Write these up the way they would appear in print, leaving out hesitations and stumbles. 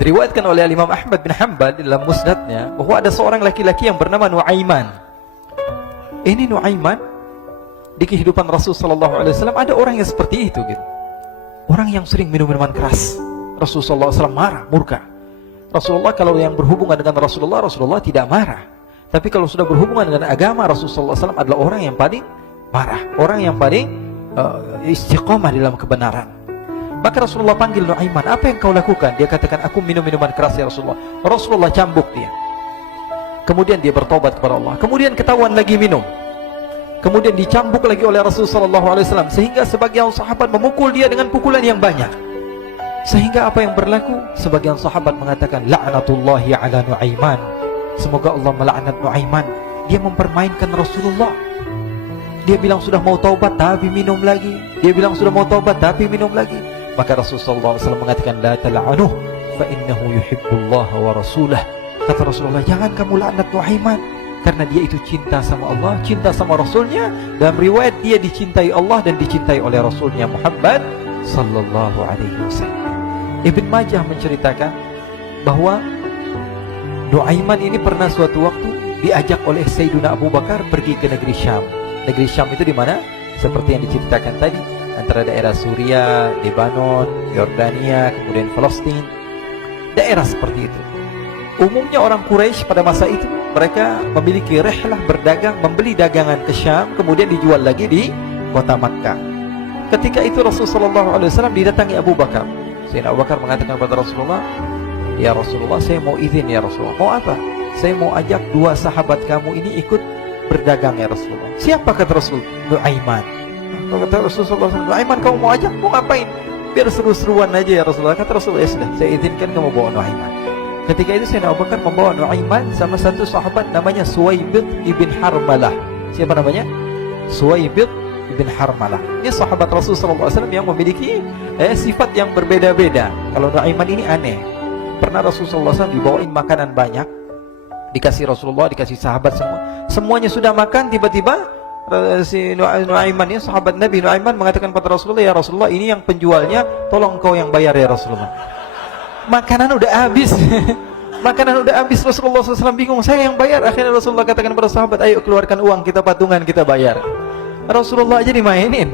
Diriwayatkan oleh Imam Ahmad bin Hanbal dalam musnadnya bahwa ada seorang laki-laki yang bernama Nuaiman. Ini Nuaiman di kehidupan Rasulullah SAW ada orang yang seperti itu gitu. Orang yang sering minum minuman keras. Rasulullah SAW marah, murka. Rasulullah kalau yang berhubungan dengan Rasulullah tidak marah. Tapi kalau sudah berhubungan dengan agama, Rasulullah SAW adalah orang yang paling marah, orang yang paling istiqomah dalam kebenaran. Maka Rasulullah panggil Nuaiman, apa yang kau lakukan? Dia katakan, aku minum minuman keras ya Rasulullah. Rasulullah cambuk dia. Kemudian dia bertobat kepada Allah. Kemudian ketahuan lagi minum. Kemudian dicambuk lagi oleh Rasulullah SAW, sehingga sebagian sahabat memukul dia dengan pukulan yang banyak. Sehingga apa yang berlaku? Sebagian sahabat mengatakan, la'natullahi ala Nuaiman. Semoga Allah melaknat Nuaiman. Dia mempermainkan Rasulullah. Dia bilang sudah mau taubat tapi minum lagi. Dia bilang sudah mau taubat tapi minum lagi. Maka Rasulullah SAW mengatakan, la tal'anuh fa innahu yuhibbullaha wa rasulah. Kata Rasulullah, jangan kamu laknat Nuaiman, karena dia itu cinta sama Allah, cinta sama Rasulnya. Dalam riwayat dia dicintai Allah dan dicintai oleh Rasulnya Muhammad sallallahu alaihi wasallam. Ibn Majah menceritakan bahwa Nuaiman ini pernah suatu waktu diajak oleh Sayyidina Abu Bakar pergi ke negeri Syam. Negeri Syam itu di mana? Seperti yang diceritakan tadi, antara daerah Suriah, Lebanon, Yordania, kemudian Palestina. Daerah seperti itu. Umumnya orang Quraisy pada masa itu, mereka memiliki rihlah berdagang, membeli dagangan ke Syam, kemudian dijual lagi di kota Makkah. Ketika itu Rasulullah SAW didatangi Abu Bakar. Sayyidina Abu Bakar mengatakan kepada Rasulullah, ya Rasulullah, saya mau izin ya Rasulullah. Mau apa? Saya mau ajak dua sahabat kamu ini ikut berdagang ya Rasulullah. Siapa kata Rasul? Nuaiman. Kata Rasulullah, Nuaiman kamu mau ajak? Mau ngapain? Biar seru-seruan aja ya Rasulullah. Kata Rasulullah, ya sudah, saya izinkan kamu bawa Nuaiman. Ketika itu Sayyidina Abu Bakar membawa Nuaiman sama satu sahabat namanya Suwaibid ibn Harmalah. Siapa namanya? Suwaibid ibn Harmalah. Ini sahabat Rasulullah SAW yang memiliki sifat yang berbeda-beda. Kalau Nuaiman ini aneh. Pernah Rasulullah SAW dibawain makanan banyak, dikasih Rasulullah, dikasih sahabat semua. Semuanya sudah makan, tiba-tiba si Nuaiman ini, sahabat Nabi Nuaiman mengatakan kepada Rasulullah, ya Rasulullah, ini yang penjualnya, tolong kau yang bayar ya Rasulullah. Makanan udah habis. Makanan udah habis. Rasulullah SAW bingung, saya yang bayar. Akhirnya Rasulullah katakan kepada sahabat, ayo keluarkan uang, kita patungan, kita bayar. Rasulullah aja dimainin,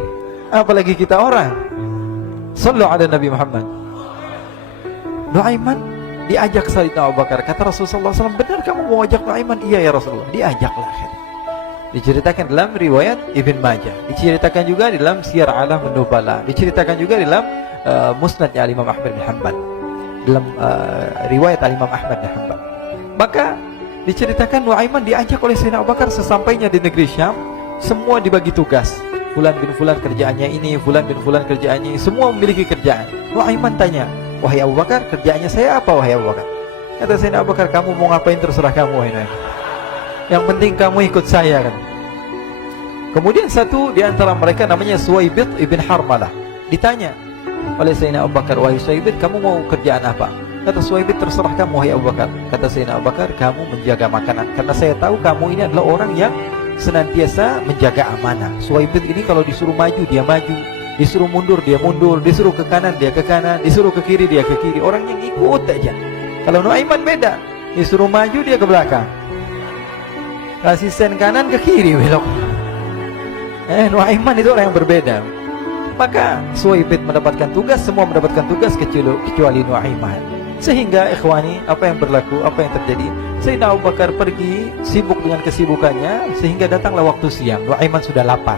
apalagi kita orang. Sallu ala Nabi Muhammad. Nuaiman diajak Sayyidina Abu Bakar. Kata Rasulullah SAW, benar kamu mau ajak Nuaiman? Iya ya Rasulullah. Diajaklah. Diceritakan dalam riwayat Ibn Majah, diceritakan juga dalam Siyar A'lam An-Nubala, diceritakan juga dalam musnadnya Imam Ahmad bin Hanbal, dalam riwayat Imam Ahmad bin Hanbal. Maka diceritakan Nuaiman diajak oleh Sayyidina Abu Bakar. Sesampainya di negeri Syam, semua dibagi tugas. Fulan bin Fulan kerjaannya ini, Fulan bin Fulan kerjaannya ini, semua memiliki kerjaan. Nuaiman tanya, wahai Abu Bakar, kerjaannya saya apa wahai Abu Bakar? Kata Sayyidina Abu Bakar, kamu mau ngapain terserah kamu wahai Nuaiman. Yang penting kamu ikut saya kan. Kemudian satu di antara mereka namanya Suwaibid ibn Harmalah. Ditanya oleh Sayyidina Abu Bakar, wahai Suwaibid, kamu mau kerjaan apa? Kata Suwaibid, terserah kamu wahai Abu Bakar. Kata Sayyidina Abu Bakar, kamu menjaga makanan, karena saya tahu kamu ini adalah orang yang senantiasa menjaga amanah. Suwaibid ini kalau disuruh maju dia maju, disuruh mundur dia mundur, disuruh ke kanan dia ke kanan, disuruh ke kiri dia ke kiri. Orang yang ikut aja. Kalau Nuaiman beda, disuruh maju dia ke belakang, kasih sen kanan ke kiri belok. Nuaiman itu orang yang berbeda. Maka Suwaibid mendapatkan tugas, semua mendapatkan tugas kecuali Nuaiman. Sehingga ikhwani, apa yang berlaku, apa yang terjadi? Sayyidina Abu Bakar pergi sibuk dengan kesibukannya, sehingga datanglah waktu siang. Nuaiman sudah lapar.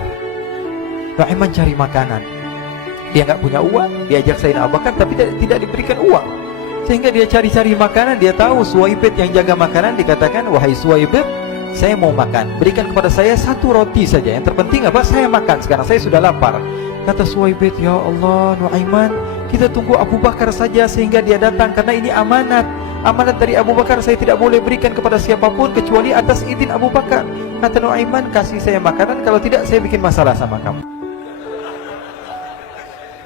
Nuaiman cari makanan. Dia nggak punya uang, diajak Sayyidina Abu Bakar tapi tidak diberikan uang. Sehingga dia cari-cari makanan. Dia tahu Suwaibid yang jaga makanan. Dikatakan, wahai Suwaibid, saya mau makan, berikan kepada saya satu roti saja. Yang terpenting apa? Saya makan sekarang, saya sudah lapar. Kata Suwaibid, ya Allah Nuaiman, kita tunggu Abu Bakar saja sehingga dia datang, karena ini amanat. Amanat dari Abu Bakar, saya tidak boleh berikan kepada siapapun kecuali atas izin Abu Bakar. Kata Nuaiman, kasih saya makanan, kalau tidak saya bikin masalah sama kamu.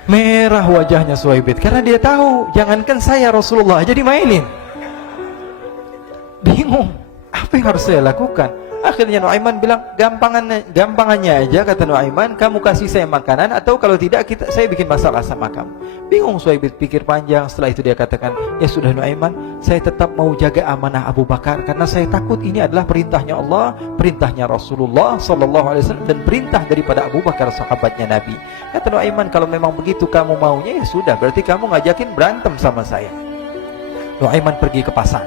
Merah wajahnya Suwaibid, karena dia tahu, jangankan saya, Rasulullah aja dimainin. Bingung, apa yang harus saya lakukan? Akhirnya Nuaiman bilang, gampangannya aja, kata Nuaiman, kamu kasih saya makanan, atau kalau tidak saya bikin masalah sama kamu. Bingung Suhaib pikir panjang. Setelah itu dia katakan, ya sudah Nuaiman, saya tetap mau jaga amanah Abu Bakar, karena saya takut ini adalah perintahnya Allah, perintahnya Rasulullah SAW, dan perintah daripada Abu Bakar, sahabatnya Nabi. Kata Nuaiman, kalau memang begitu kamu maunya, ya sudah, berarti kamu ngajakin berantem sama saya. Nuaiman pergi ke pasar.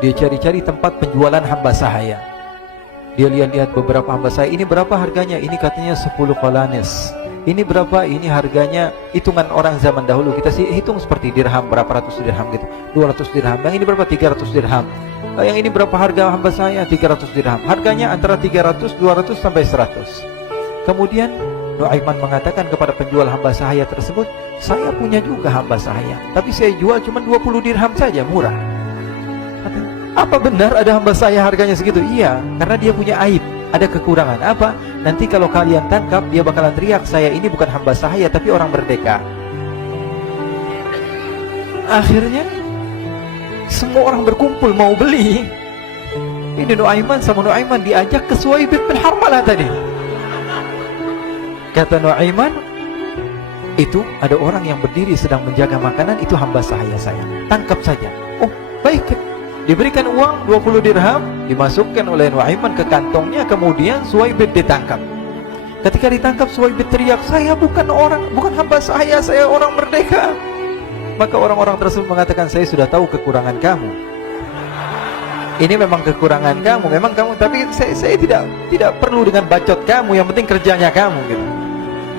Dia cari-cari tempat penjualan hamba sahaya. Dia lihat-lihat beberapa hamba sahaya. Ini berapa harganya? Ini katanya 10 qalanis. Ini berapa? Ini harganya, hitungan orang zaman dahulu, kita sih hitung seperti dirham, berapa ratus dirham gitu, 200 dirham. Yang ini berapa? 300 dirham. Yang ini berapa harga hamba sahaya? 300 dirham. Harganya antara 300, 200 sampai 100. Kemudian Nuaiman mengatakan kepada penjual hamba sahaya tersebut, saya punya juga hamba sahaya, tapi saya jual cuma 20 dirham saja, murah. Apa benar ada hamba saya harganya segitu? Iya, karena dia punya aib, ada kekurangan. Apa? Nanti kalau kalian tangkap, dia bakalan teriak, saya ini bukan hamba sahaya tapi orang merdeka. Akhirnya semua orang berkumpul mau beli. Ini Nuaiman sama Nuaiman diajak ke Suhaib bin Harmalah tadi. Kata Nuaiman, itu ada orang yang berdiri sedang menjaga makanan, itu hamba sahaya saya, tangkap saja. Oh baik. Diberikan uang 20 dirham, dimasukkan oleh Nuaiman ke kantongnya, kemudian Suhaib ditangkap. Ketika ditangkap, Suhaib teriak, saya bukan hamba saya orang merdeka. Maka orang-orang tersebut mengatakan, saya sudah tahu kekurangan kamu. Ini memang kekurangan kamu, memang kamu, tapi saya tidak perlu dengan bacot kamu, yang penting kerjanya kamu gitu.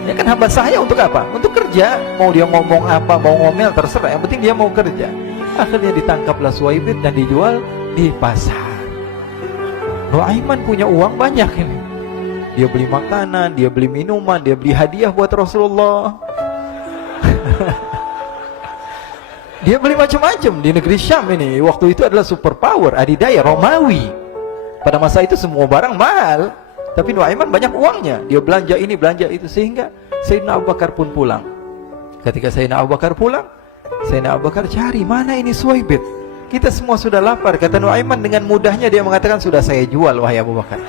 Ya kan hamba saya untuk apa? Untuk kerja. Mau dia ngomong apa, mau ngomel, terserah, yang penting dia mau kerja. Akhirnya ditangkaplah Suhaib dan dijual di pasar. Nuaiman punya uang banyak ini. Dia beli makanan, dia beli minuman, dia beli hadiah buat Rasulullah. Dia beli macam-macam di negeri Syam ini. Waktu itu adalah superpower, adidaya Romawi. Pada masa itu semua barang mahal, tapi Nuaiman banyak uangnya. Dia belanja ini, belanja itu, sehingga Sayyidina Abu Bakar pun pulang. Ketika Sayyidina Abu Bakar pulang, Sayyidina Abu Bakar cari, mana ini Suhaib? Kita semua sudah lapar. Kata Nuaiman dengan mudahnya dia mengatakan, sudah saya jual wahai Abu Bakar.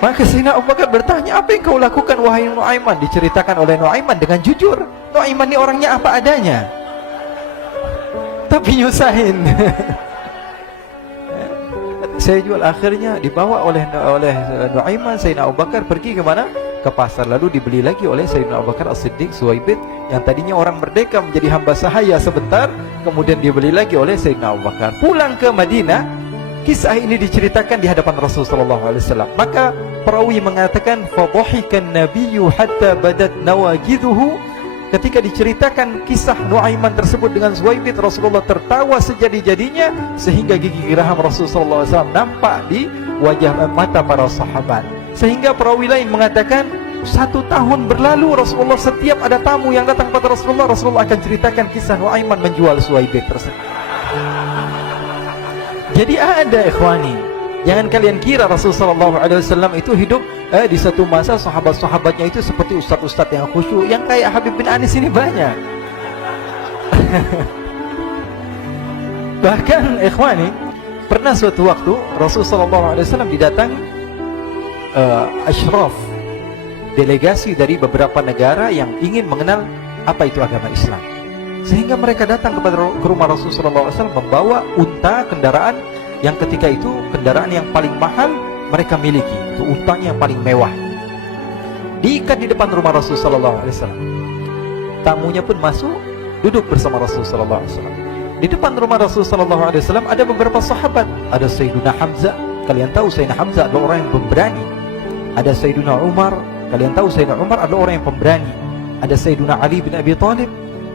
Maka Sayyidina Abu Bakar bertanya, apa yang kau lakukan wahai Nuaiman? Diceritakan oleh Nuaiman dengan jujur. Nuaiman ini orangnya apa adanya, tapi nyusahin. Saya jual. Akhirnya dibawa oleh Nuaiman, Sayyidina Abu Bakar pergi ke mana? Ke pasar. Lalu dibeli lagi oleh Sayyidina Abu Bakar As-Siddiq, Suhaib yang tadinya orang merdeka menjadi hamba sahaya sebentar, kemudian dibeli lagi oleh Sayyidina Abu Bakar. Pulang ke Madinah, kisah ini diceritakan di hadapan Rasulullah SAW. Maka perawi mengatakan, fadhahikan nabiyyu hatta badat nawajiduhu. Ketika diceritakan kisah Nuaiman tersebut dengan Suhaib, Rasulullah tertawa sejadi-jadinya sehingga gigi geraham Rasulullah SAW nampak di wajah mata para sahabat. Sehingga perawi lain mengatakan, 1 tahun berlalu Rasulullah, setiap ada tamu yang datang kepada Rasulullah akan ceritakan kisah Nuaiman menjual Suhaib tersebut. Jadi ada ikhwani, jangan kalian kira Rasulullah SAW itu hidup di satu masa sahabat-sahabatnya itu seperti ustadz-ustadz yang khusyuk, yang kayak Habib bin Anis ini banyak. Bahkan ikhwani, pernah suatu waktu Rasulullah SAW didatangi asyraf, delegasi dari beberapa negara yang ingin mengenal apa itu agama Islam. Sehingga mereka datang ke rumah Rasulullah SAW membawa unta, kendaraan yang ketika itu kendaraan yang paling mahal mereka miliki, itu untanya yang paling mewah. Diikat di depan rumah Rasulullah SAW. Tamunya pun masuk, duduk bersama Rasulullah SAW. Di depan rumah Rasulullah SAW ada beberapa sahabat. Ada Sayyiduna Hamzah. Kalian tahu Sayyidina Hamzah adalah orang yang pemberani. Ada Sayyiduna Umar. Kalian tahu Sayyidina Umar adalah orang yang pemberani. Ada Sayyiduna Ali bin Abi Thalib.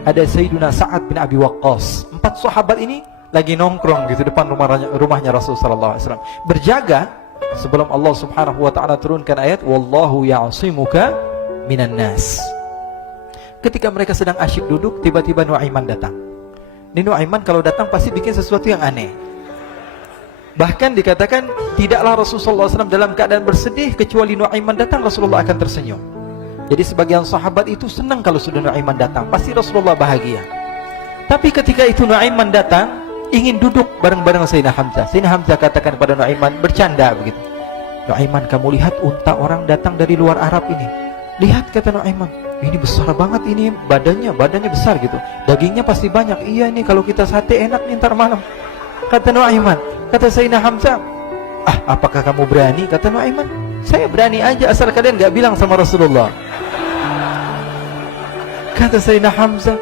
Ada Sayyiduna Sa'ad bin Abi Waqqas. 4 sahabat ini lagi nongkrong gitu depan rumahnya Rasulullah SAW, berjaga sebelum Allah Subhanahu wa ta'ala turunkan ayat wallahu ya'simuka minan nas. Ketika mereka sedang asyik duduk, tiba-tiba Nuaiman datang. Ini Nuaiman kalau datang pasti bikin sesuatu yang aneh. Bahkan dikatakan tidaklah Rasulullah SAW dalam keadaan bersedih, kecuali Nuaiman datang Rasulullah akan tersenyum. Jadi sebagian sahabat itu senang kalau sudah Nuaiman datang, pasti Rasulullah bahagia. Tapi ketika itu Nuaiman datang, ingin duduk bareng-bareng Sayyidina Hamzah. Sayyidina Hamzah katakan kepada Nuaiman, bercanda begitu. Nuaiman, kamu lihat unta orang datang dari luar Arab ini. Lihat, kata Nuaiman, ini besar banget ini, badannya besar gitu. Dagingnya pasti banyak. Iya nih, kalau kita sate enak nih ntar malam. Kata Nuaiman. Kata Sayyidina Hamzah, apakah kamu berani? Kata Nuaiman, saya berani aja asal kalian gak bilang sama Rasulullah. Kata Sayyidina Hamzah,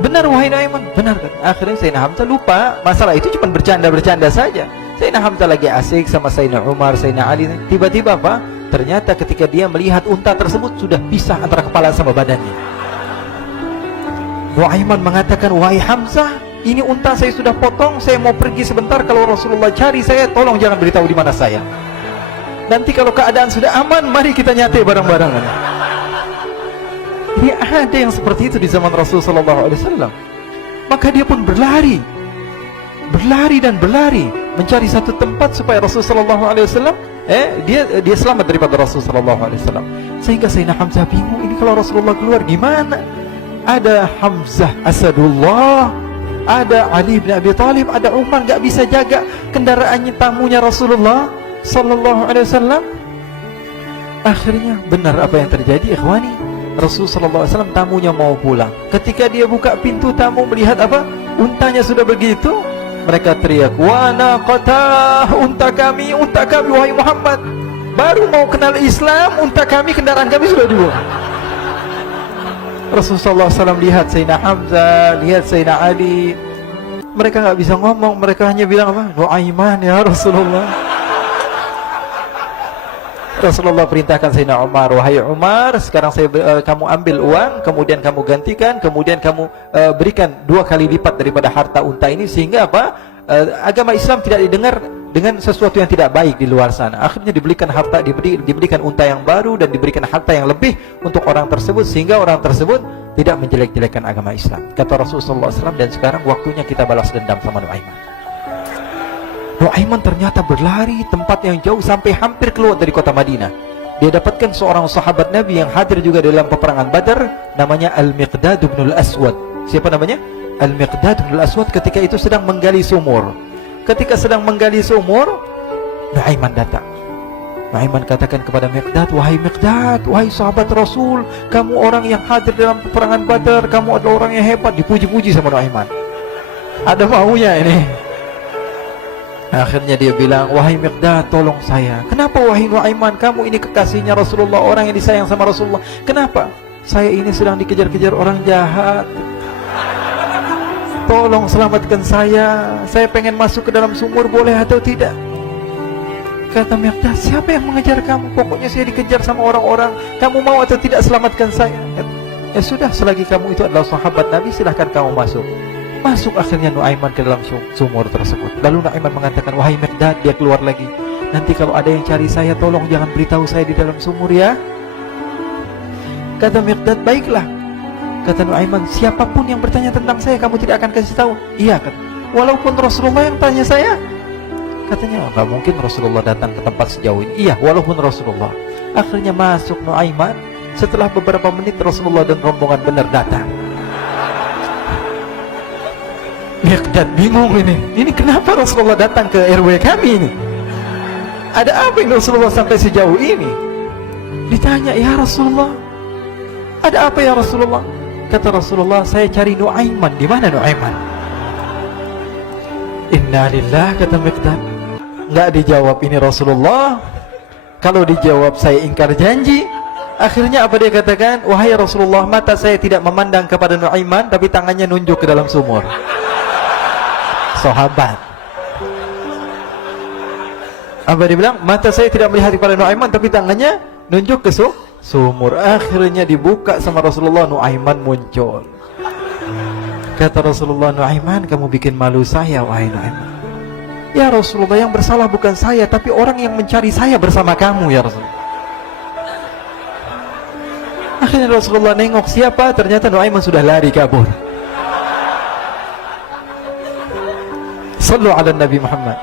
benar wahai Nuaiman, benar kan? Akhirnya Sayyidina Hamzah lupa masalah itu, cuma bercanda-bercanda saja. Sayyidina Hamzah lagi asik sama Sayyidina Umar, Sayyidina Ali. Tiba-tiba apa? Ternyata ketika dia melihat unta tersebut sudah pisah antara kepala sama badannya. Nuaiman mengatakan, wahai Hamzah, ini unta saya sudah potong, saya mau pergi sebentar. Kalau Rasulullah cari saya, tolong jangan beritahu di mana saya. Nanti kalau keadaan sudah aman, mari kita nyate bareng-bareng. Ini ada yang seperti itu di zaman Rasulullah SAW. Maka dia pun berlari dan berlari mencari satu tempat supaya Rasulullah SAW dia selamat daripada Rasulullah SAW. Sehingga Sayyidina Hamzah bingung, ini kalau Rasulullah keluar gimana? Ada Hamzah Asadullah, ada Ali bin Abi Thalib, ada Umar, gak bisa jaga kendaraannya, tamunya Rasulullah Sallallahu Alaihi Wasallam. Akhirnya benar apa yang terjadi, ikhwani. Rasulullah SAW tamunya mau pulang. Ketika dia buka pintu tamu melihat apa? Untanya sudah begitu. Mereka teriak, wa naqatah, unta kami wahai Muhammad. Baru mau kenal Islam, unta kami, kendaraan kami sudah dibuang. Rasulullah SAW lihat Sayyidina Hamzah, lihat Sayyidina Ali. Mereka gak bisa ngomong, mereka hanya bilang apa? Nuaiman ya Rasulullah. Rasulullah perintahkan Sayyidina Umar, wahai Umar, sekarang kamu ambil uang, kemudian kamu gantikan, kemudian kamu berikan 2 kali lipat daripada harta unta ini, sehingga apa? Agama Islam tidak didengar dengan sesuatu yang tidak baik di luar sana. Akhirnya diberikan harta, diberikan unta yang baru dan diberikan harta yang lebih untuk orang tersebut, sehingga orang tersebut tidak menjelek-jelekan agama Islam. Kata Rasulullah SAW, dan sekarang waktunya kita balas dendam sama Nuaiman. Nuaiman ternyata berlari tempat yang jauh sampai hampir keluar dari kota Madinah. Dia dapatkan seorang sahabat Nabi yang hadir juga dalam peperangan Badar, namanya Al-Miqdad bin Al-Aswad. Siapa namanya? Al-Miqdad bin Al-Aswad ketika itu sedang menggali sumur. Ketika sedang menggali sumur, Nuaiman datang. Nuaiman katakan kepada Miqdad, wahai Miqdad, wahai sahabat Rasul, kamu orang yang hadir dalam peperangan Badar, kamu adalah orang yang hebat. Dipuji-puji sama Nuaiman. Ada maunya ini. Akhirnya dia bilang, wahai Miqdad, tolong saya. Kenapa wahai Nuaiman, kamu ini kekasihnya Rasulullah, orang yang disayang sama Rasulullah. Kenapa? Saya ini sedang dikejar-kejar orang jahat. Tolong selamatkan saya. Saya pengen masuk ke dalam sumur, boleh atau tidak? Kata Miqdad, siapa yang mengejar kamu? Pokoknya saya dikejar sama orang-orang. Kamu mau atau tidak selamatkan saya? Ya sudah, selagi kamu itu adalah sahabat Nabi, silahkan kamu masuk. Masuk akhirnya Nuaiman ke dalam sumur tersebut. Lalu Nuaiman mengatakan, wahai Miqdad, dia keluar lagi. Nanti kalau ada yang cari saya, tolong jangan beritahu saya di dalam sumur ya. Kata Miqdad, baiklah. Kata Nuaiman, siapapun yang bertanya tentang saya, kamu tidak akan kasih tahu? Iya kan? Walaupun Rasulullah yang tanya saya? Katanya, enggak mungkin Rasulullah datang ke tempat sejauh ini. Iya, walaupun Rasulullah. Akhirnya masuk Nuaiman. Setelah beberapa menit Rasulullah dan rombongan benar datang. Miqdad bingung ini. Ini kenapa Rasulullah datang ke RW kami ini? Ada apa yang Rasulullah sampai sejauh ini? Ditanya, ya Rasulullah, ada apa ya Rasulullah? Kata Rasulullah, saya cari Nuaiman. Di mana Nuaiman? Innalillah, kata Miqdad. Nggak dijawab ini Rasulullah. Kalau dijawab saya ingkar janji. Akhirnya apa dia katakan? Wahai Rasulullah, mata saya tidak memandang kepada Nuaiman, tapi tangannya nunjuk ke dalam sumur. Sahabat. Apa dia bilang? Mata saya tidak melihat kepada Nuaiman, tapi tangannya nunjuk ke sumur. Akhirnya dibuka sama Rasulullah, Nuaiman muncul. Kata Rasulullah, Nuaiman, kamu bikin malu saya, wahai Nuaiman. Ya Rasulullah, yang bersalah bukan saya, tapi orang yang mencari saya bersama kamu ya Rasulullah. Akhirnya Rasulullah nengok siapa, ternyata Nuaiman sudah lari kabur. Sallu ala Nabi Muhammad.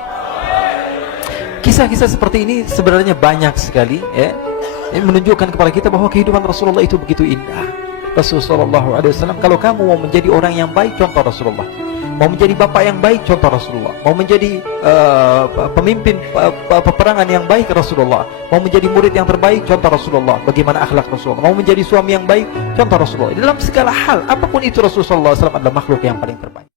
Kisah-kisah seperti ini sebenarnya banyak sekali ya. Ini menunjukkan kepada kita bahwa kehidupan Rasulullah itu begitu indah. Rasulullah SAW, kalau kamu mau menjadi orang yang baik, contoh Rasulullah. Mau menjadi bapak yang baik, contoh Rasulullah. Mau menjadi pemimpin peperangan yang baik, Rasulullah. Mau menjadi murid yang terbaik, contoh Rasulullah. Bagaimana akhlak Rasulullah. Mau menjadi suami yang baik, contoh Rasulullah. Dalam segala hal, apapun itu, Rasulullah SAW adalah makhluk yang paling terbaik.